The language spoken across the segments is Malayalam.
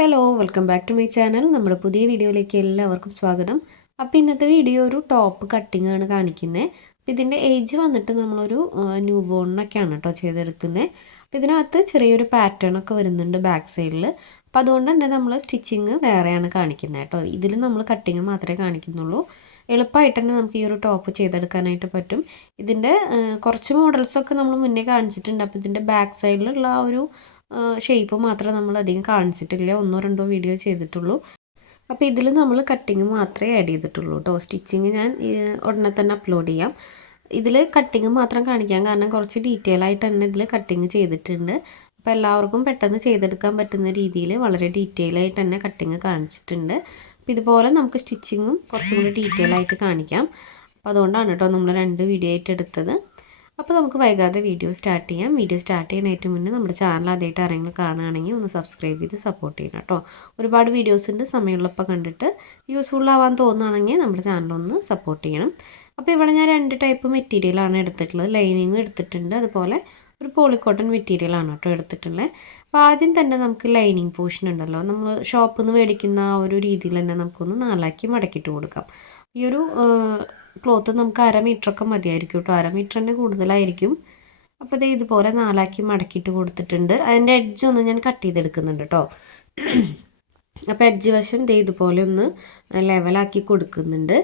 Hello welcome back to my channel. നമ്മുടെ പുതിയ വീഡിയോയിലേക്ക് എല്ലാവർക്കും സ്വാഗതം. അപ്പോൾ ഇന്നത്തെ വീഡിയോ ഒരു ടോപ്പ് കട്ടിംഗ് ആണ് കാണിക്കുന്നത്. അപ്പോൾ ഇതിൻ്റെ ഏജ് വന്നിട്ട് നമ്മളൊരു ന്യൂ ബോണിനൊക്കെയാണ് കേട്ടോ ചെയ്തെടുക്കുന്നത്. അപ്പോൾ ഇതിനകത്ത് ചെറിയൊരു പാറ്റേൺ ഒക്കെ വരുന്നുണ്ട് ബാക്ക് സൈഡിൽ. അപ്പോൾ അതുകൊണ്ട് തന്നെ നമ്മൾ സ്റ്റിച്ചിങ് വേറെയാണ് കാണിക്കുന്നത് കേട്ടോ. ഇതിൽ നമ്മൾ കട്ടിങ് മാത്രമേ കാണിക്കുന്നുള്ളൂ. എളുപ്പമായിട്ട് തന്നെ നമുക്ക് ഈ ഒരു ടോപ്പ് ചെയ്തെടുക്കാനായിട്ട് പറ്റും. ഇതിൻ്റെ കുറച്ച് മോഡൽസൊക്കെ നമ്മൾ മുന്നേ കാണിച്ചിട്ടുണ്ട്. അപ്പോൾ ഇതിൻ്റെ ബാക്ക് സൈഡിലുള്ള ആ ഒരു ഷേപ്പ് മാത്രമേ നമ്മൾ അധികം കാണിച്ചിട്ടില്ല. ഒന്നോ രണ്ടോ വീഡിയോ ചെയ്തിട്ടുള്ളൂ. അപ്പോൾ ഇതിൽ നമ്മൾ കട്ടിങ് മാത്രമേ ആഡ് ചെയ്തിട്ടുള്ളൂ കേട്ടോ. സ്റ്റിച്ചിങ് ഞാൻ ഉടനെ തന്നെ അപ്ലോഡ് ചെയ്യാം. ഇതിൽ കട്ടിങ് മാത്രം കാണിക്കാം, കാരണം കുറച്ച് ഡീറ്റെയിൽ ആയിട്ട് തന്നെ ഇതിൽ കട്ടിങ് ചെയ്തിട്ടുണ്ട്. അപ്പോൾ എല്ലാവർക്കും പെട്ടെന്ന് ചെയ്തെടുക്കാൻ പറ്റുന്ന രീതിയിൽ വളരെ ഡീറ്റെയിൽ ആയിട്ട് തന്നെ കട്ടിങ് കാണിച്ചിട്ടുണ്ട്. അപ്പോൾ ഇതുപോലെ നമുക്ക് സ്റ്റിച്ചിങ്ങും കുറച്ചും കൂടി ഡീറ്റെയിൽ ആയിട്ട് കാണിക്കാം. അപ്പോൾ അതുകൊണ്ടാണ് കേട്ടോ നമ്മൾ 2 വീഡിയോ ആയിട്ട് എടുത്തത്. അപ്പോൾ നമുക്ക് വൈകാതെ വീഡിയോ സ്റ്റാർട്ട് ചെയ്യാം. വീഡിയോ സ്റ്റാർട്ട് ചെയ്യുന്നതിന് മുന്നേ നമ്മുടെ ചാനൽ ആദ്യമായിട്ട് ആരെങ്കിലും കാണുകയാണെങ്കിൽ ഒന്ന് സബ്സ്ക്രൈബ് ചെയ്ത് സപ്പോർട്ട് ചെയ്യണം കേട്ടോ. ഒരുപാട് വീഡിയോസ് ഉണ്ട്, സമയമുള്ളപ്പോൾ കണ്ടിട്ട് യൂസ്ഫുൾ ആവാൻ തോന്നുകയാണെങ്കിൽ നമ്മുടെ ചാനലൊന്ന് സപ്പോർട്ട് ചെയ്യണം. അപ്പോൾ ഇവിടെ ഞാൻ 2 ടൈപ്പ് മെറ്റീരിയലാണ് എടുത്തിട്ടുള്ളത്. ലൈനിങ് എടുത്തിട്ടുണ്ട്, അതുപോലെ ഒരു പോളിക്കോട്ടൺ മെറ്റീരിയലാണ് കേട്ടോ എടുത്തിട്ടുള്ളത്. അപ്പോൾ ആദ്യം തന്നെ നമുക്ക് ലൈനിങ് പോർഷൻ ഉണ്ടല്ലോ, നമ്മൾ ഷോപ്പിൽ നിന്ന് മേടിക്കുന്ന ആ ഒരു രീതിയിൽ തന്നെ നമുക്കൊന്ന് 4ആക്കി മടക്കിയിട്ട് കൊടുക്കാം. ഈ ഒരു ക്ലോത്ത് നമുക്ക് 1/2 മീറ്ററൊക്കെ മതിയായിരിക്കും കേട്ടോ. 1/2 മീറ്റർ തന്നെ കൂടുതലായിരിക്കും. അപ്പോൾ ഇത് ഇതുപോലെ 4ആക്കി മടക്കിയിട്ട് കൊടുത്തിട്ടുണ്ട്. അതിൻ്റെ എഡ്ജൊന്ന് ഞാൻ കട്ട് ചെയ്തെടുക്കുന്നുണ്ട് കേട്ടോ. അപ്പോൾ എഡ്ജ് വശം ഇതുപോലെ ഒന്ന് ലെവലാക്കി കൊടുക്കുന്നുണ്ട്.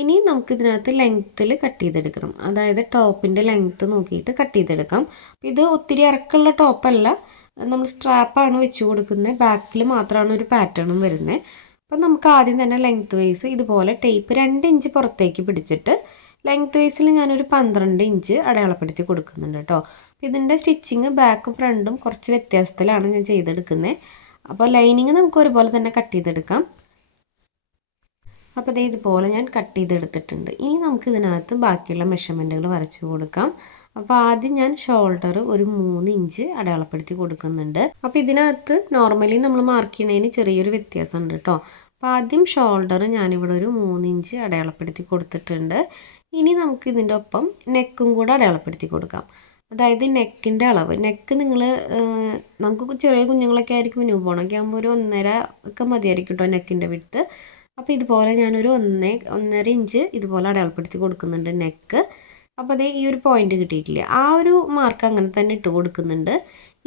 ഇനി നമുക്കിതിനകത്ത് ലെങ്ത്തിൽ കട്ട് ചെയ്തെടുക്കണം. അതായത് ടോപ്പിൻ്റെ ലെങ്ത്ത് നോക്കിയിട്ട് കട്ട് ചെയ്തെടുക്കാം. ഇത് ഒത്തിരി ഇറക്കമുള്ള ടോപ്പല്ല, നമ്മൾ സ്ട്രാപ്പാണ് വെച്ച് കൊടുക്കുന്നത്. ബാക്കിൽ മാത്രമാണ് ഒരു പാറ്റേണും വരുന്നത്. അപ്പം നമുക്ക് ആദ്യം തന്നെ ലെങ്ത്ത് വൈസ് ഇതുപോലെ ടേപ്പ് 2 ഇഞ്ച് പുറത്തേക്ക് പിടിച്ചിട്ട് ലെങ്ത്ത് വൈസിൽ ഞാനൊരു 12 ഇഞ്ച് അടയാളപ്പെടുത്തി കൊടുക്കുന്നുണ്ട് കേട്ടോ. ഇതിൻ്റെ സ്റ്റിച്ചിങ് ബാക്കും ഫ്രണ്ടും കുറച്ച് വ്യത്യാസത്തിലാണ് ഞാൻ ചെയ്തെടുക്കുന്നത്. അപ്പോൾ ലൈനിങ് നമുക്ക് ഒരുപോലെ തന്നെ കട്ട് ചെയ്തെടുക്കാം. അപ്പോൾ ഇതുപോലെ ഞാൻ കട്ട് ചെയ്തെടുത്തിട്ടുണ്ട്. ഇനി നമുക്ക് ഇതിനകത്ത് ബാക്കിയുള്ള മെഷർമെൻറ്റുകൾ വരച്ച് കൊടുക്കാം. അപ്പോൾ ആദ്യം ഞാൻ ഷോൾഡർ ഒരു 3 ഇഞ്ച് അടയാളപ്പെടുത്തി കൊടുക്കുന്നുണ്ട്. അപ്പോൾ ഇതിനകത്ത് നോർമലി നമ്മൾ മാർക്ക് ചെയ്യുന്നതിന് ചെറിയൊരു വ്യത്യാസമുണ്ട് കേട്ടോ. അപ്പോൾ ആദ്യം ഷോൾഡർ ഞാനിവിടെ ഒരു 3 ഇഞ്ച് അടയാളപ്പെടുത്തി കൊടുത്തിട്ടുണ്ട്. ഇനി നമുക്ക് ഇതിൻ്റെ ഒപ്പം നെക്കും കൂടെ അടയാളപ്പെടുത്തി കൊടുക്കാം. അതായത് നെക്കിൻ്റെ അളവ്, നെക്ക് നിങ്ങൾ നമുക്ക് ചെറിയ കുഞ്ഞുങ്ങളൊക്കെ ആയിരിക്കും, ന്യൂ ബോണൊക്കെ ആകുമ്പോൾ ഒരു 1.5 ഒക്കെ മതിയായിരിക്കും കേട്ടോ നെക്കിൻ്റെ വിഡ്ത്ത്. അപ്പോൾ ഇതുപോലെ ഞാനൊരു 1.5 ഇഞ്ച് ഇതുപോലെ അടയാളപ്പെടുത്തി കൊടുക്കുന്നുണ്ട് നെക്ക്. അപ്പോൾ ഈ ഒരു പോയിന്റ് കിട്ടിയിട്ടില്ല, ആ ഒരു മാർക്ക് അങ്ങനെ തന്നെ ഇട്ട് കൊടുക്കുന്നുണ്ട്.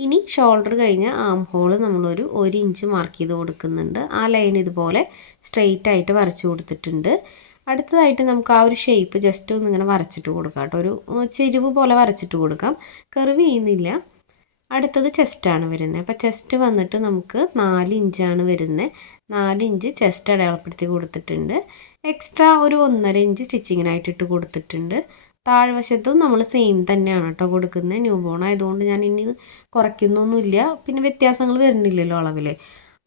ഇനി ഷോൾഡർ കഴിഞ്ഞ ആം ഹോൾ നമ്മളൊരു 1 ഇഞ്ച് മാർക്ക് ചെയ്ത് കൊടുക്കുന്നുണ്ട്. ആ ലൈൻ ഇതുപോലെ സ്ട്രെയിറ്റ് ആയിട്ട് വരച്ചു കൊടുത്തിട്ടുണ്ട്. അടുത്തതായിട്ട് നമുക്ക് ആ ഒരു ഷേപ്പ് ജസ്റ്റ് ഒന്ന് ഇങ്ങനെ വരച്ചിട്ട് കൊടുക്കാം കേട്ടോ. ഒരു ചെരിവ് പോലെ വരച്ചിട്ട് കൊടുക്കാം, കർവ് ചെയ്യുന്നില്ല. അടുത്തത് ചെസ്റ്റാണ് വരുന്നത്. അപ്പോൾ ചെസ്റ്റ് വന്നിട്ട് നമുക്ക് 4 ഇഞ്ചാണ് വരുന്നത്. 4 ഇഞ്ച് ചെസ്റ്റ് അടയാളപ്പെടുത്തി കൊടുത്തിട്ടുണ്ട്. എക്സ്ട്രാ ഒരു 1.5 ഇഞ്ച് സ്റ്റിച്ചിങ്ങിനായിട്ട് ഇട്ട് കൊടുത്തിട്ടുണ്ട്. താഴ്വശത്തും നമ്മൾ സെയിം തന്നെയാണ് കേട്ടോ കൊടുക്കുന്നത്. ന്യൂ ബോൺ ആയതുകൊണ്ട് ഞാൻ ഇനി കുറയ്ക്കുന്നൊന്നുമില്ല, പിന്നെ വ്യത്യാസങ്ങൾ വരുന്നില്ലല്ലോ അളവിൽ.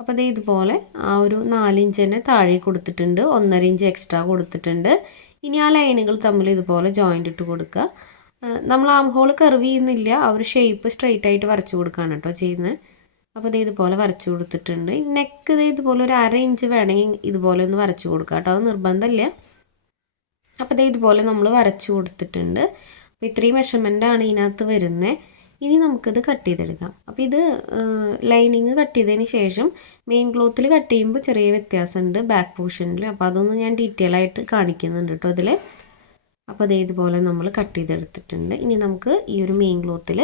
അപ്പോൾ ഇതുപോലെ ആ ഒരു 4 ഇഞ്ച് തന്നെ താഴെ കൊടുത്തിട്ടുണ്ട്, 1.5 ഇഞ്ച് എക്സ്ട്രാ കൊടുത്തിട്ടുണ്ട്. ഇനി ആ ലൈനുകൾ തമ്മിൽ ഇതുപോലെ ജോയിൻ്റ് ഇട്ട് കൊടുക്കുക. നമ്മൾ ആം ഹോൾ കർവ് ചെയ്യുന്നില്ല, ആ ഒരു ഷേപ്പ് സ്ട്രെയിറ്റ് ആയിട്ട് വരച്ചു കൊടുക്കുകയാണ് കേട്ടോ ചെയ്യുന്നത്. അപ്പോൾ ഇതുപോലെ വരച്ചു കൊടുത്തിട്ടുണ്ട്. നെക്ക് ഇതുപോലെ ഒരു 1/2 ഇഞ്ച് വേണമെങ്കിൽ ഇതുപോലെ ഒന്ന് വരച്ചു കൊടുക്കുക കേട്ടോ, അത് നിർബന്ധമില്ല. അപ്പോൾ ഇതുപോലെ നമ്മൾ വരച്ചു കൊടുത്തിട്ടുണ്ട്. അപ്പോൾ ഇത്രയും മെഷർമെൻറ്റാണ് ഇതിനകത്ത് വരുന്നത്. ഇനി നമുക്കിത് കട്ട് ചെയ്തെടുക്കാം. അപ്പോൾ ഇത് ലൈനിങ് കട്ട് ചെയ്തതിന് ശേഷം മെയിൻ ക്ലോത്തിൽ കട്ട് ചെയ്യുമ്പോൾ ചെറിയ വ്യത്യാസമുണ്ട് ബാക്ക് പോർഷനിൽ. അപ്പോൾ അതൊന്നും ഞാൻ ഡീറ്റെയിൽ ആയിട്ട് കാണിക്കുന്നുണ്ട് കേട്ടോ അതിൽ. അപ്പോൾ ഇതുപോലെ നമ്മൾ കട്ട് ചെയ്തെടുത്തിട്ടുണ്ട്. ഇനി നമുക്ക് ഈ ഒരു മെയിൻ ക്ലോത്തിൽ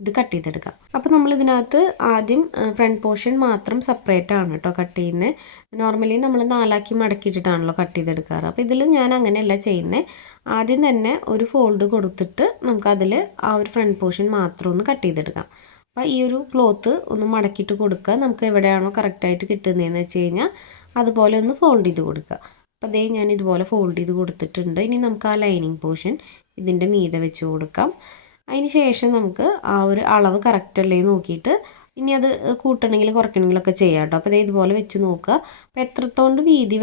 ഇത് കട്ട് ചെയ്തെടുക്കാം. അപ്പോൾ നമ്മൾ ഇതിനകത്ത് ആദ്യം ഫ്രണ്ട് പോർഷൻ മാത്രം സെപ്പറേറ്റ് ആണ് കേട്ടോ കട്ട് ചെയ്യുന്നത്. നോർമലി നമ്മൾ 4ആക്കി മടക്കിയിട്ടിട്ടാണല്ലോ കട്ട് ചെയ്തെടുക്കാറ്. അപ്പോൾ ഇതിൽ ഞാൻ അങ്ങനെയല്ല ചെയ്യുന്നത്. ആദ്യം തന്നെ ഒരു ഫോൾഡ് കൊടുത്തിട്ട് നമുക്കതിൽ ആ ഒരു ഫ്രണ്ട് പോർഷൻ മാത്രം ഒന്ന് കട്ട് ചെയ്തെടുക്കാം. അപ്പോൾ ഈ ഒരു ക്ലോത്ത് ഒന്ന് മടക്കിയിട്ട് കൊടുക്കുക. നമുക്ക് എവിടെയാണോ കറക്റ്റായിട്ട് കിട്ടുന്നതെന്ന് വെച്ച് കഴിഞ്ഞാൽ അതുപോലെ ഒന്ന് ഫോൾഡ് ചെയ്ത് കൊടുക്കുക. അപ്പോൾ ഞാൻ ഇതുപോലെ ഫോൾഡ് ചെയ്ത് കൊടുത്തിട്ടുണ്ട്. ഇനി നമുക്ക് ആ ലൈനിങ് പോർഷൻ ഇതിൻ്റെ മീതെ വെച്ച് കൊടുക്കാം. അതിന് ശേഷം നമുക്ക് ആ ഒരു അളവ് കറക്റ്റ് അല്ലേ നോക്കിയിട്ട് ഇനി അത് കൂട്ടണമെങ്കിലും കുറയ്ക്കണമെങ്കിലൊക്കെ ചെയ്യാം കേട്ടോ. അപ്പോൾ ഇതുപോലെ വെച്ച് നോക്കുക. അപ്പോൾ എത്രത്തോണ്ട് വീതി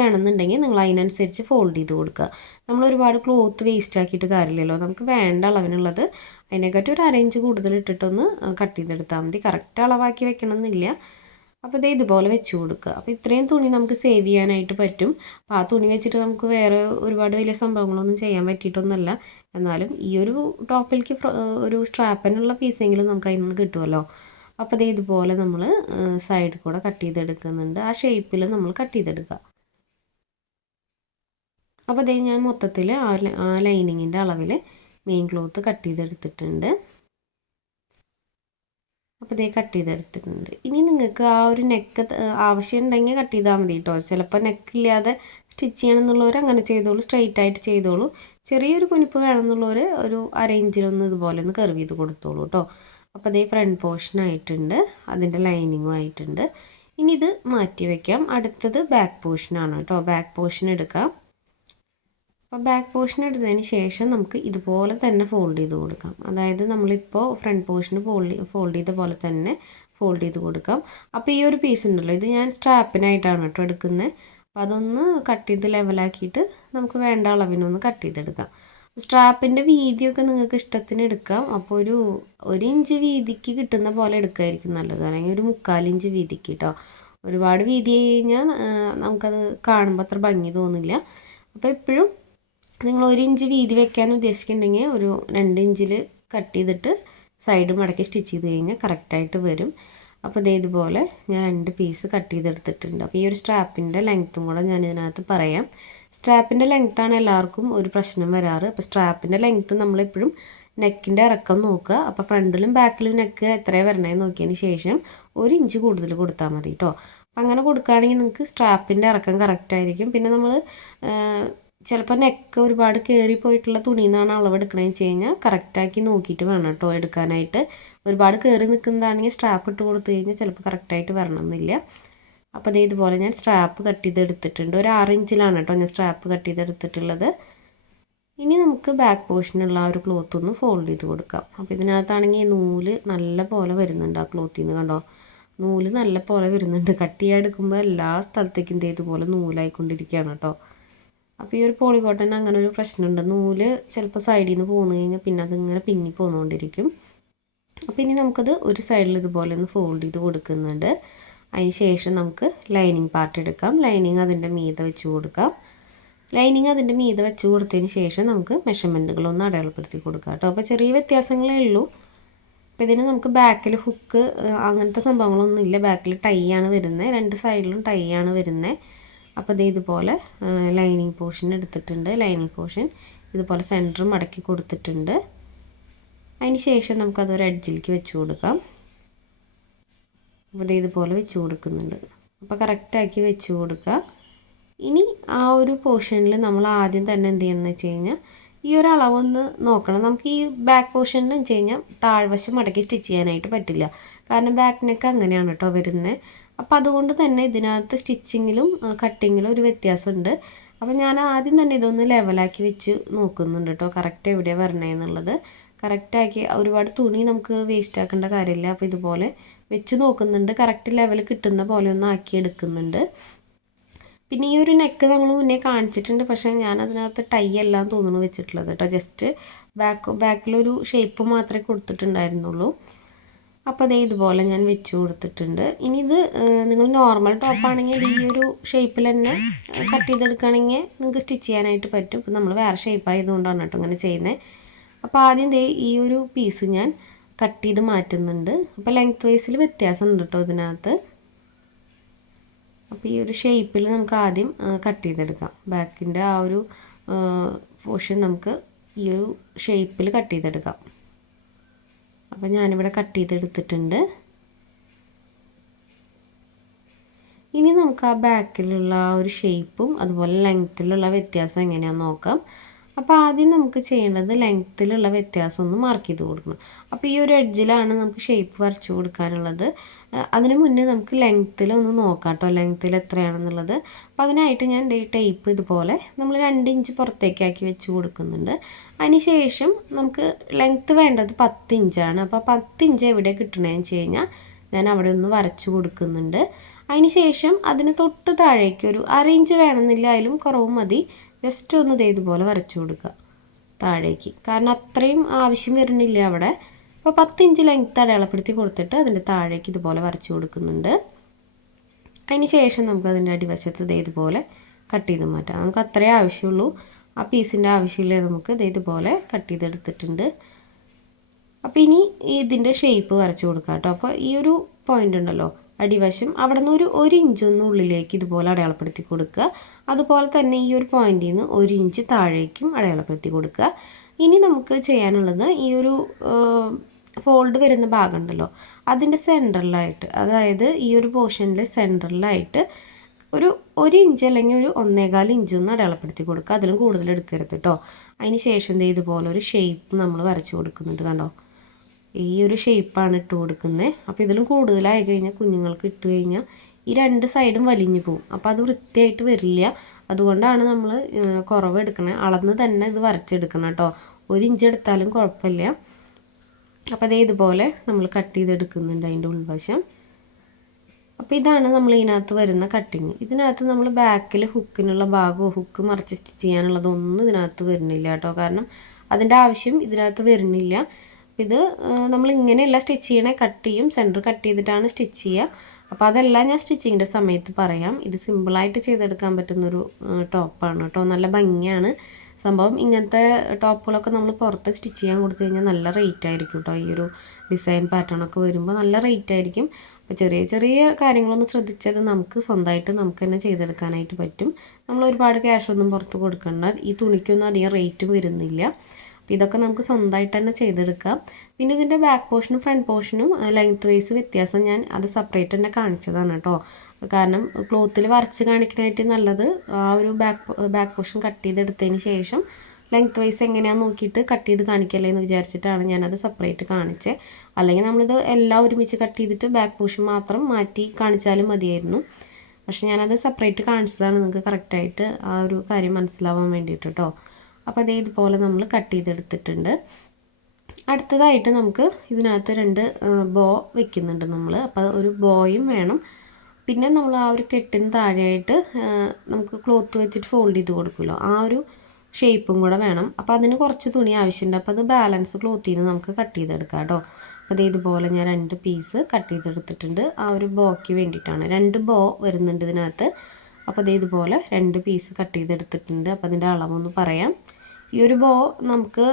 വേണമെന്നുണ്ടെങ്കിൽ നിങ്ങൾ അതിനനുസരിച്ച് ഫോൾഡ് ചെയ്ത് കൊടുക്കുക. നമ്മൾ ഒരുപാട് ക്ലോത്ത് വേസ്റ്റ് ആക്കിയിട്ട് കാര്യമില്ലല്ലോ, നമുക്ക് വേണ്ട അളവിനുള്ളത് അതിനെക്കാട്ടി ഒരു 1/2 ഇഞ്ച് കൂടുതൽ ഇട്ടിട്ടൊന്ന് കട്ട് ചെയ്തെടുത്താൽ മതി. കറക്റ്റ് അളവാക്കി വെക്കണമെന്നില്ല. അപ്പോൾ ഇതുപോലെ വെച്ച് കൊടുക്കുക. അപ്പോൾ ഇത്രയും തുണി നമുക്ക് സേവ് ചെയ്യാനായിട്ട് പറ്റും. അപ്പോൾ ആ തുണി വെച്ചിട്ട് നമുക്ക് വേറെ ഒരുപാട് വലിയ സംഭവങ്ങളൊന്നും ചെയ്യാൻ പറ്റിയിട്ടൊന്നുമല്ല. എന്നാലും ഈ ഒരു ടോപ്പിലേക്ക് ഒരു സ്ട്രാപ്പിനുള്ള പീസെങ്കിലും നമുക്ക് അതിൽ നിന്ന് കിട്ടുമല്ലോ. അപ്പോൾ ഇത് ഇതുപോലെ നമ്മൾ സൈഡിൽ കൂടെ കട്ട് ചെയ്തെടുക്കുന്നുണ്ട്. ആ ഷേപ്പിൽ നമ്മൾ കട്ട് ചെയ്തെടുക്കുക. അപ്പോൾ ഇതേ ഞാൻ മൊത്തത്തിൽ ആ ലൈനിങ്ങിൻ്റെ അളവിൽ മെയിൻ ക്ലോത്ത് കട്ട് ചെയ്തെടുത്തിട്ടുണ്ട്. അപ്പോൾ ഇതേ കട്ട് ചെയ്തെടുത്തിട്ടുണ്ട്. ഇനി നിങ്ങൾക്ക് ആ ഒരു നെക്ക് ആവശ്യം ഉണ്ടെങ്കിൽ കട്ട് ചെയ്താൽ മതി കേട്ടോ. ചിലപ്പോൾ നെക്കില്ലാതെ സ്റ്റിച്ച് ചെയ്യണമെന്നുള്ളവർ അങ്ങനെ ചെയ്തോളൂ, സ്ട്രെയിറ്റ് ആയിട്ട് ചെയ്തോളൂ. ചെറിയൊരു കുനിപ്പ് വേണമെന്നുള്ളവർ ഒരു അരയിഞ്ചിലൊന്ന് ഇതുപോലെ ഒന്ന് കർവ് ചെയ്ത് കൊടുത്തോളൂ കേട്ടോ. അപ്പോൾ അതേ ഫ്രണ്ട് പോർഷൻ ആയിട്ടുണ്ട്, അതിൻ്റെ ലൈനിങ്ങും ആയിട്ടുണ്ട്. ഇനി ഇത് മാറ്റി വയ്ക്കാം. അടുത്തത് ബാക്ക് പോർഷനാണ് കേട്ടോ. ബാക്ക് പോർഷൻ എടുക്കാം. അപ്പോൾ ബാക്ക് പോർഷൻ എടുത്തതിന് ശേഷം നമുക്ക് ഇതുപോലെ തന്നെ ഫോൾഡ് ചെയ്ത് കൊടുക്കാം. അതായത് നമ്മളിപ്പോൾ ഫ്രണ്ട് പോർഷന് ഫോൾഡ് ചെയ്ത പോലെ തന്നെ ഫോൾഡ് ചെയ്ത് കൊടുക്കാം. അപ്പോൾ ഈ ഒരു പീസ് ഉണ്ടല്ലോ, ഇത് ഞാൻ സ്ട്രാപ്പിനായിട്ടാണ് കേട്ടോ എടുക്കുന്നത്. അപ്പോൾ അതൊന്ന് കട്ട് ചെയ്ത് ലെവലാക്കിയിട്ട് നമുക്ക് വേണ്ട അളവിനൊന്ന് കട്ട് ചെയ്തെടുക്കാം. സ്ട്രാപ്പിൻ്റെ വീതിയൊക്കെ നിങ്ങൾക്ക് ഇഷ്ടത്തിന് എടുക്കാം. അപ്പോൾ ഒരു ഇഞ്ച് വീതിക്ക് കിട്ടുന്ന പോലെ എടുക്കായിരിക്കും നല്ലത്, അല്ലെങ്കിൽ ഒരു 3/4 ഇഞ്ച് വീതിക്ക് കേട്ടോ. ഒരുപാട് വീതി കഴിഞ്ഞാൽ നമുക്കത് കാണുമ്പോൾ അത്ര ഭംഗി തോന്നില്ല. അപ്പോൾ എപ്പോഴും നിങ്ങൾ 1 ഇഞ്ച് വീതി വെക്കാൻ ഉദ്ദേശിക്കുന്നുണ്ടെങ്കിൽ ഒരു 2 ഇഞ്ചിൽ കട്ട് ചെയ്തിട്ട് സൈഡ് മടക്കി സ്റ്റിച്ച് ചെയ്ത് കഴിഞ്ഞാൽ കറക്റ്റായിട്ട് വരും. അപ്പോൾ ഇതുപോലെ ഞാൻ 2 പീസ് കട്ട് ചെയ്തെടുത്തിട്ടുണ്ട്. അപ്പോൾ ഈ ഒരു സ്ട്രാപ്പിൻ്റെ ലെങ്ത്തും കൂടെ ഞാൻ ഇതിനകത്ത് പറയാം. സ്ട്രാപ്പിൻ്റെ ലെങ്ത്താണ് എല്ലാവർക്കും ഒരു പ്രശ്നം വരാറ്. അപ്പോൾ സ്ട്രാപ്പിൻ്റെ ലെങ്ത്ത് നമ്മളെപ്പോഴും നെക്കിൻ്റെ ഇറക്കം നോക്കുക. അപ്പോൾ ഫ്രണ്ടിലും ബാക്കിലും നെക്ക് എത്രയാണ് വരണതെന്ന് നോക്കിയതിന് ശേഷം 1 ഇഞ്ച് കൂടുതൽ കൊടുത്താൽ മതി കേട്ടോ. അപ്പം അങ്ങനെ കൊടുക്കുകയാണെങ്കിൽ നിങ്ങൾക്ക് സ്ട്രാപ്പിൻ്റെ ഇറക്കം കറക്റ്റായിരിക്കും. പിന്നെ നമ്മൾ ചിലപ്പോൾ നെക്ക് ഒരുപാട് കയറിപ്പോയിട്ടുള്ള തുണിയിൽ നിന്നാണ് അളവെടുക്കണമെന്ന് വെച്ച് കഴിഞ്ഞാൽ കറക്റ്റാക്കി നോക്കിയിട്ട് വേണം കേട്ടോ എടുക്കാനായിട്ട്. ഒരുപാട് കയറി നിൽക്കുന്നതാണെങ്കിൽ സ്ട്രാപ്പ് ഇട്ട് കൊടുത്തു കഴിഞ്ഞാൽ ചിലപ്പോൾ കറക്റ്റായിട്ട് വരണമെന്നില്ല. അപ്പോൾ ഇതുപോലെ ഞാൻ സ്ട്രാപ്പ് കട്ട് ചെയ്തെടുത്തിട്ടുണ്ട്. ഒരു 6 ഇഞ്ചിലാണ് കേട്ടോ ഞാൻ സ്ട്രാപ്പ് കട്ട് ചെയ്തെടുത്തിട്ടുള്ളത്. ഇനി നമുക്ക് ബാക്ക് പോർഷനുള്ള ആ ഒരു ക്ലോത്ത് ഒന്ന് ഫോൾഡ് ചെയ്ത് കൊടുക്കാം. അപ്പോൾ ഇതിനകത്താണെങ്കിൽ നൂല് നല്ല പോലെ വരുന്നുണ്ട്. ആ ക്ലോത്തിൽ നിന്ന് കണ്ടോ, നൂല് നല്ല പോലെ വരുന്നുണ്ട്. കട്ട് ചെയ്യാൻ എല്ലാ സ്ഥലത്തേക്കും ഇതുപോലെ നൂലായിക്കൊണ്ടിരിക്കുകയാണ് കേട്ടോ. അപ്പോൾ ഈ ഒരു പോളി കോട്ടൺ അങ്ങനെ ഒരു പ്രശ്നമുണ്ട്. നൂല് ചിലപ്പോൾ സൈഡിൽ നിന്ന് പോന്നു കഴിഞ്ഞാൽ പിന്നെ അതിങ്ങനെ പിന്നി പോന്നുകൊണ്ടിരിക്കും. അപ്പോൾ ഇനി നമുക്കത് ഒരു സൈഡിൽ ഇതുപോലെ ഒന്ന് ഫോൾഡ് ചെയ്ത് കൊടുക്കുന്നുണ്ട്. അതിന് ശേഷം നമുക്ക് ലൈനിങ് പാർട്ട് എടുക്കാം. ലൈനിങ് അതിൻ്റെ മീതെ വെച്ച് കൊടുക്കാം. ലൈനിങ് അതിൻ്റെ മീതെ വെച്ച് കൊടുത്തതിന് ശേഷം നമുക്ക് മെഷർമെൻറ്റുകളൊന്ന് അടയാളപ്പെടുത്തി കൊടുക്കാം കേട്ടോ. അപ്പോൾ ചെറിയ വ്യത്യാസങ്ങളേ ഉള്ളൂ. അപ്പോൾ ഇതിന് നമുക്ക് ബാക്കിൽ ഹുക്ക് അങ്ങനത്തെ സംഭവങ്ങളൊന്നുമില്ല. ബാക്കിൽ ടൈ ആണ് വരുന്നത്, 2 സൈഡിലും ടൈ ആണ് വരുന്നത്. അപ്പോൾ ഇതുപോലെ ലൈനിങ് പോർഷൻ എടുത്തിട്ടുണ്ട്. ലൈനിങ് പോർഷൻ ഇതുപോലെ സെൻറ്റർ മടക്കി കൊടുത്തിട്ടുണ്ട്. അതിന് ശേഷം നമുക്കതൊരു എഡ്ജിലേക്ക് വെച്ച് കൊടുക്കാം. അപ്പോൾ ഇതുപോലെ വെച്ച് കൊടുക്കുന്നുണ്ട്. അപ്പോൾ കറക്റ്റാക്കി വെച്ച് കൊടുക്കുക. ഇനി ആ ഒരു പോർഷനിൽ നമ്മൾ ആദ്യം തന്നെ എന്ത് ചെയ്യണമെന്ന് വെച്ച് കഴിഞ്ഞാൽ ഈ ഒരു അളവൊന്ന് നോക്കണം. നമുക്ക് ഈ ബാക്ക് പോർഷനിൽ വെച്ച് കഴിഞ്ഞാൽ താഴ്വശം മടക്കി സ്റ്റിച്ച് ചെയ്യാനായിട്ട് പറ്റില്ല. കാരണം ബാക്ക് നെക്ക് അങ്ങനെയാണ് കേട്ടോ വരുന്നത്. അപ്പോൾ അതുകൊണ്ട് തന്നെ ഇതിനകത്ത് സ്റ്റിച്ചിങ്ങിലും കട്ടിങ്ങിലും ഒരു വ്യത്യാസമുണ്ട്. അപ്പോൾ ഞാൻ ആദ്യം തന്നെ ഇതൊന്ന് ലെവലാക്കി വെച്ച് നോക്കുന്നുണ്ട് കേട്ടോ, കറക്റ്റ് എവിടെയാണ് വരണേന്നുള്ളത്. കറക്റ്റാക്കി ഒരുപാട് തുണി നമുക്ക് വേസ്റ്റ് ആക്കേണ്ട കാര്യമില്ല. അപ്പോൾ ഇതുപോലെ വെച്ച് നോക്കുന്നുണ്ട്. കറക്റ്റ് ലെവൽ കിട്ടുന്ന പോലെ ഒന്ന് ആക്കി എടുക്കുന്നുണ്ട്. പിന്നെ ഈ ഒരു നെക്ക് നമ്മൾ മുന്നേ കാണിച്ചിട്ടുണ്ട്, പക്ഷേ ഞാൻ അതിനകത്ത് ടൈ എല്ലാം തോന്നുന്നു വെച്ചിട്ടുള്ളത് കേട്ടോ. ജസ്റ്റ് ബാക്കിലൊരു ഷേപ്പ് മാത്രമേ കൊടുത്തിട്ടുണ്ടായിരുന്നുള്ളൂ. അപ്പോൾ ഇതുപോലെ ഞാൻ വെച്ച് കൊടുത്തിട്ടുണ്ട്. ഇനി ഇത് നിങ്ങൾ നോർമൽ ടോപ്പാണെങ്കിൽ ഈ ഒരു ഷേപ്പിൽ തന്നെ കട്ട് ചെയ്തെടുക്കുകയാണെങ്കിൽ നിങ്ങൾക്ക് സ്റ്റിച്ച് ചെയ്യാനായിട്ട് പറ്റും. ഇപ്പം നമ്മൾ വേറെ ഷേപ്പ് ആയതുകൊണ്ടാണ് കേട്ടോ ഇങ്ങനെ ചെയ്യുന്നത്. അപ്പോൾ ആദ്യം ഈ ഒരു പീസ് ഞാൻ കട്ട് ചെയ്ത് മാറ്റുന്നുണ്ട്. അപ്പോൾ ലെങ്ത് വൈസിൽ വ്യത്യാസമുണ്ട് കേട്ടോ ഇതിനകത്ത്. അപ്പോൾ ഈ ഒരു ഷേപ്പിൽ നമുക്ക് ആദ്യം കട്ട് ചെയ്തെടുക്കാം. ബാക്കിൻ്റെ ആ ഒരു പോർഷൻ നമുക്ക് ഈ ഒരു ഷേപ്പിൽ കട്ട് ചെയ്തെടുക്കാം. അപ്പോൾ ഞാനിവിടെ കട്ട് ചെയ്തെടുത്തിട്ടുണ്ട്. ഇനി നമുക്ക് ആ ബാക്കിലുള്ള ആ ഒരു ഷേപ്പും അതുപോലെ ലെങ്ത്തിലുള്ള വ്യത്യാസം എങ്ങനെയാണെന്ന് നോക്കാം. അപ്പോൾ ആദ്യം നമുക്ക് ചെയ്യേണ്ടത് ലെങ്ത്തിലുള്ള വ്യത്യാസം ഒന്ന് മാർക്ക് ചെയ്ത് കൊടുക്കണം. അപ്പോൾ ഈ ഒരു എഡ്ജിലാണ് നമുക്ക് ഷേപ്പ് വരച്ചു കൊടുക്കാനുള്ളത്. അതിന് മുന്നേ നമുക്ക് ലെങ്ത്തിൽ നോക്കാം കേട്ടോ, ലെങ്ത്തിൽ എത്രയാണെന്നുള്ളത്. അപ്പോൾ അതിനായിട്ട് ഞാൻ ടേപ്പ് ഇതുപോലെ നമ്മൾ 2 ഇഞ്ച് പുറത്തേക്കാക്കി വെച്ച് കൊടുക്കുന്നുണ്ട്. അതിന് ശേഷം നമുക്ക് ലെങ്ത്ത് വേണ്ടത് 10 ഇഞ്ചാണ്. അപ്പോൾ 10 ഇഞ്ച് എവിടെ കിട്ടണമെന്ന് വെച്ച് കഴിഞ്ഞാൽ ഞാൻ അവിടെ ഒന്ന് വരച്ചു കൊടുക്കുന്നുണ്ട്. അതിന് ശേഷം അതിന് തൊട്ട് താഴേക്ക് ഒരു 1/2 ഇഞ്ച് വേണമെന്നില്ല, അതിലും കുറവ് മതി. ജസ്റ്റ് ഒന്ന് ഇതുപോലെ വരച്ചു കൊടുക്കുക താഴേക്ക്, കാരണം അത്രയും ആവശ്യം വരുന്നില്ല അവിടെ. അപ്പോൾ 10 ഇഞ്ച് ലെങ്ത്ത് അടയാളപ്പെടുത്തി കൊടുത്തിട്ട് അതിൻ്റെ താഴേക്ക് ഇതുപോലെ വരച്ചു കൊടുക്കുന്നുണ്ട്. അതിന് ശേഷം നമുക്ക് അതിൻ്റെ അടിവശത്ത് ഇതുപോലെ കട്ട് ചെയ്ത് മാറ്റാം. നമുക്ക് അത്രേ ആവശ്യമുള്ളൂ, ആ പീസിൻ്റെ ആവശ്യമില്ല. നമുക്ക് ഇതുപോലെ കട്ട് ചെയ്തെടുത്തിട്ടുണ്ട്. അപ്പോൾ ഇനി ഇതിൻ്റെ ഷേപ്പ് വരച്ച് കൊടുക്കാം കേട്ടോ. അപ്പോൾ ഈ ഒരു പോയിൻ്റ് ഉണ്ടല്ലോ അടിവശം, അവിടെ നിന്ന് ഒരു ഇഞ്ചൊന്ന് ഉള്ളിലേക്ക് ഇതുപോലെ അടയാളപ്പെടുത്തി കൊടുക്കുക. അതുപോലെ തന്നെ ഈ ഒരു പോയിന്റിൽ നിന്ന് 1 ഇഞ്ച് താഴേക്കും അടയാളപ്പെടുത്തി കൊടുക്കുക. ഇനി നമുക്ക് ചെയ്യാനുള്ളത് ഈ ഒരു ഫോൾഡ് വരുന്ന ഭാഗം ഉണ്ടല്ലോ അതിൻ്റെ സെൻറ്ററിലായിട്ട്, അതായത് ഈ ഒരു പോർഷനിൽ സെൻറ്ററിലായിട്ട് ഒരു ഇഞ്ച് അല്ലെങ്കിൽ ഒരു 1.25 ഇഞ്ചൊന്ന് അടയാളപ്പെടുത്തി കൊടുക്കുക. അതിലും കൂടുതൽ എടുക്കരുത് കേട്ടോ. അതിന് ശേഷം ഇതുപോലെ ഒരു ഷേപ്പ് നമ്മൾ വരച്ച് കൊടുക്കുന്നുണ്ട് കണ്ടോ. ഈ ഒരു ഷേപ്പാണ് ഇട്ട് കൊടുക്കുന്നത്. അപ്പോൾ ഇതിലും കൂടുതലായി കഴിഞ്ഞാൽ കുഞ്ഞുങ്ങൾക്ക് ഇട്ട് കഴിഞ്ഞാൽ ഈ 2 സൈഡും വലിഞ്ഞു പോകും. അപ്പോൾ അത് വൃത്തിയായിട്ട് വരില്ല. അതുകൊണ്ടാണ് നമ്മൾ കുറവ് എടുക്കണത്. അളന്ന് തന്നെ ഇത് വരച്ചെടുക്കണം കേട്ടോ. 1 ഇഞ്ച് എടുത്താലും കുഴപ്പമില്ല. അപ്പോൾ അതേ ഇതുപോലെ നമ്മൾ കട്ട് ചെയ്തെടുക്കുന്നുണ്ട് അതിൻ്റെ ഉൾവശം. അപ്പോൾ ഇതാണ് നമ്മൾ ഇതിനകത്ത് വരുന്ന കട്ടിങ്. ഇതിനകത്ത് നമ്മൾ ബാക്കിൽ ഹുക്കിനുള്ള ഭാഗമോ ഹുക്ക് മറിച്ച് സ്റ്റിച്ച് ചെയ്യാനുള്ളതൊന്നും ഇതിനകത്ത് വരുന്നില്ല കേട്ടോ. കാരണം അതിൻ്റെ ആവശ്യം ഇതിനകത്ത് വരുന്നില്ല. ഇത് നമ്മൾ ഇങ്ങനെയല്ല സ്റ്റിച്ച് ചെയ്യണേ, കട്ട് ചെയ്യും, സെൻറ്റർ കട്ട് ചെയ്തിട്ടാണ് സ്റ്റിച്ച് ചെയ്യുക. അപ്പോൾ അതെല്ലാം ഞാൻ സ്റ്റിച്ചിങ്ങിൻ്റെ സമയത്ത് പറയാം. ഇത് സിമ്പിളായിട്ട് ചെയ്തെടുക്കാൻ പറ്റുന്നൊരു ടോപ്പാണ് കേട്ടോ. നല്ല ഭംഗിയാണ് സംഭവം. ഇങ്ങനത്തെ ടോപ്പുകളൊക്കെ നമ്മൾ പുറത്ത് സ്റ്റിച്ച് ചെയ്യാൻ കൊടുത്തു കഴിഞ്ഞാൽ നല്ല റേറ്റ് ആയിരിക്കും കേട്ടോ. ഈ ഒരു ഡിസൈൻ പാറ്റേണൊക്കെ വരുമ്പോൾ നല്ല റേറ്റ് ആയിരിക്കും. അപ്പോൾ ചെറിയ ചെറിയ കാര്യങ്ങളൊന്നും ശ്രദ്ധിച്ചത് നമുക്ക് സ്വന്തമായിട്ട് നമുക്ക് തന്നെ ചെയ്തെടുക്കാനായിട്ട് പറ്റും. നമ്മൾ ഒരുപാട് ക്യാഷൊന്നും പുറത്ത് കൊടുക്കേണ്ട. ഈ തുണിക്കൊന്നും അധികം റേറ്റും വരുന്നില്ല. അപ്പോൾ ഇതൊക്കെ നമുക്ക് സ്വന്തമായിട്ട് തന്നെ ചെയ്തെടുക്കാം. പിന്നെ ഇതിൻ്റെ ബാക്ക് പോർഷനും ഫ്രണ്ട് പോർഷനും ലെങ്ത് വൈസ് വ്യത്യാസം ഞാൻ അത് സെപ്പറേറ്റ് തന്നെ കാണിച്ചതാണ് കേട്ടോ. കാരണം ക്ലോത്തിൽ വരച്ച് കാണിക്കാനായിട്ട് നല്ലത് ആ ഒരു ബാക്ക് പോർഷൻ കട്ട് ചെയ്തെടുത്തതിന് ശേഷം ലെങ്ത് വൈസ് എങ്ങനെയാണെന്ന് നോക്കിയിട്ട് കട്ട് ചെയ്ത് കാണിക്കല്ലേ എന്ന് വിചാരിച്ചിട്ടാണ് ഞാനത് സെപ്പറേറ്റ് കാണിച്ചത്. അല്ലെങ്കിൽ നമ്മളിത് എല്ലാം ഒരുമിച്ച് കട്ട് ചെയ്തിട്ട് ബാക്ക് പോർഷൻ മാത്രം മാറ്റി കാണിച്ചാലും മതിയായിരുന്നു. പക്ഷെ ഞാനത് സെപ്പറേറ്റ് കാണിച്ചതാണ് നിങ്ങൾക്ക് കറക്റ്റായിട്ട് ആ ഒരു കാര്യം മനസ്സിലാവാൻ വേണ്ടിയിട്ട് കേട്ടോ. അപ്പോൾ അതേ ഇതുപോലെ നമ്മൾ കട്ട് ചെയ്തെടുത്തിട്ടുണ്ട്. അടുത്തതായിട്ട് നമുക്ക് ഇതിനകത്ത് 2 ബോ വെക്കുന്നുണ്ട് നമ്മൾ. അപ്പോൾ ഒരു ബോയും വേണം. പിന്നെ നമ്മൾ ആ ഒരു കെട്ടിന് താഴെയായിട്ട് നമുക്ക് ക്ലോത്ത് വെച്ചിട്ട് ഫോൾഡ് ചെയ്ത് കൊടുക്കുമല്ലോ, ആ ഒരു ഷേപ്പും കൂടെ വേണം. അപ്പോൾ അതിന് കുറച്ച് തുണി ആവശ്യമുണ്ട്. അപ്പോൾ അത് ബാലൻസ് ക്ലോത്തിൽ നിന്ന് നമുക്ക് കട്ട് ചെയ്തെടുക്കാം കേട്ടോ. അപ്പോൾ അതേ ഇതുപോലെ ഞാൻ 2 പീസ് കട്ട് ചെയ്തെടുത്തിട്ടുണ്ട്. ആ ഒരു ബോയ്ക്ക് വേണ്ടിയിട്ടാണ്. 2 ബോ വരുന്നുണ്ട് ഇതിനകത്ത്. അപ്പോൾ അതേ ഇതുപോലെ 2 പീസ് കട്ട് ചെയ്തെടുത്തിട്ടുണ്ട്. അപ്പോൾ അതിൻ്റെ അളവൊന്ന് പറയാം. ഈ ഒരു ബോ നമുക്ക്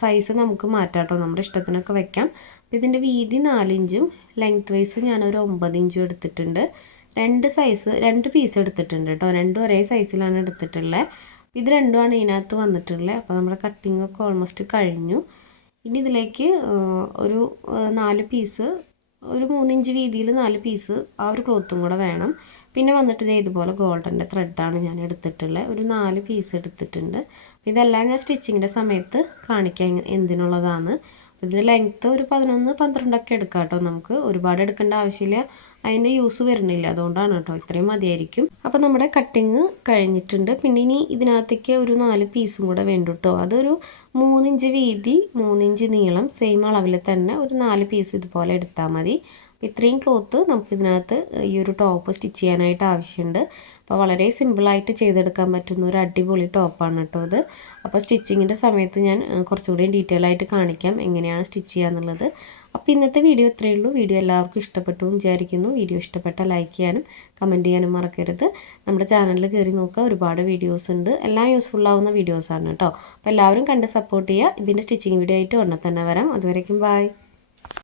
സൈസ് നമുക്ക് മാറ്റാം കേട്ടോ, നമ്മുടെ ഇഷ്ടത്തിനൊക്കെ വെക്കാം. അപ്പോൾ ഇതിൻ്റെ വീതി 4 ഇഞ്ചും ലെങ്ത് വൈസ് ഞാനൊരു 9 ഇഞ്ചും എടുത്തിട്ടുണ്ട്. 2 പീസ് എടുത്തിട്ടുണ്ട് കേട്ടോ. 2 ഒരേ സൈസിലാണ് എടുത്തിട്ടുള്ളത്. ഇത് രണ്ടുമാണ് ഇതിനകത്ത് വന്നിട്ടുള്ളത്. അപ്പോൾ നമ്മുടെ കട്ടിങ് ഒക്കെ ഓൾമോസ്റ്റ് കഴിഞ്ഞു. ഇനി ഇതിലേക്ക് ഒരു 4 പീസ്, ഒരു 3 ഇഞ്ച് വീതിയിൽ 4 പീസ് ആ ഒരു ക്ലോത്തും കൂടെ വേണം. പിന്നെ വന്നിട്ട് ഇതുപോലെ ഗോൾഡൻ്റെ ത്രെഡാണ് ഞാൻ എടുത്തിട്ടുള്ളത്. ഒരു 4 പീസ് എടുത്തിട്ടുണ്ട്. ഇതെല്ലാം ഞാൻ സ്റ്റിച്ചിങ്ങിൻ്റെ സമയത്ത് കാണിക്കാൻ എന്തിനുള്ളതാണ്. ഇതിൻ്റെ ലെങ്ത്ത് ഒരു 11-12 ഒക്കെ എടുക്കാം കേട്ടോ. നമുക്ക് ഒരുപാട് എടുക്കേണ്ട ആവശ്യമില്ല, അതിൻ്റെ യൂസ് വരുന്നില്ല, അതുകൊണ്ടാണ് കേട്ടോ. ഇത്രയും മതിയായിരിക്കും. അപ്പോൾ നമ്മുടെ കട്ടിങ് കഴിഞ്ഞിട്ടുണ്ട്. പിന്നെ ഇനി ഇതിനകത്തേക്ക് ഒരു 4 പീസും കൂടെ വേണ്ട കേട്ടോ. അതൊരു 3 ഇഞ്ച് വീതി 3 ഇഞ്ച് നീളം സെയിം അളവിൽ തന്നെ ഒരു 4 പീസ് ഇതുപോലെ എടുത്താൽ മതി. ഇത്രയും ക്ലോത്ത് നമുക്കിതിനകത്ത് ഈ ഒരു ടോപ്പ് സ്റ്റിച്ച് ചെയ്യാനായിട്ട് ആവശ്യമുണ്ട്. അപ്പോൾ വളരെ സിമ്പിളായിട്ട് ചെയ്തെടുക്കാൻ പറ്റുന്ന ഒരു അടിപൊളി ടോപ്പാണ് കേട്ടോ ഇത്. അപ്പോൾ സ്റ്റിച്ചിങ്ങിൻ്റെ സമയത്ത് ഞാൻ കുറച്ചുകൂടി ഡീറ്റെയിൽ ആയിട്ട് കാണിക്കാം എങ്ങനെയാണ് സ്റ്റിച്ച് ചെയ്യുക എന്നുള്ളത്. അപ്പോൾ ഇന്നത്തെ വീഡിയോ ഇത്രയേ ഉള്ളൂ. വീഡിയോ എല്ലാവർക്കും ഇഷ്ടപ്പെട്ടു എന്ന് വിചാരിക്കുന്നു. വീഡിയോ ഇഷ്ടപ്പെട്ടാൽ ലൈക്ക് ചെയ്യാനും കമൻറ്റ് ചെയ്യാനും മറക്കരുത്. നമ്മുടെ ചാനലിൽ കയറി നോക്കുക, ഒരുപാട് വീഡിയോസ് ഉണ്ട്. എല്ലാം യൂസ്ഫുൾ ആവുന്ന വീഡിയോസാണ് കേട്ടോ. അപ്പോൾ എല്ലാവരും കണ്ട് സപ്പോർട്ട് ചെയ്യുക. ഇതിൻ്റെ സ്റ്റിച്ചിങ് വീഡിയോ ആയിട്ട് ഉടനെ തന്നെ വരാം. അതുവരേക്കും ബൈ.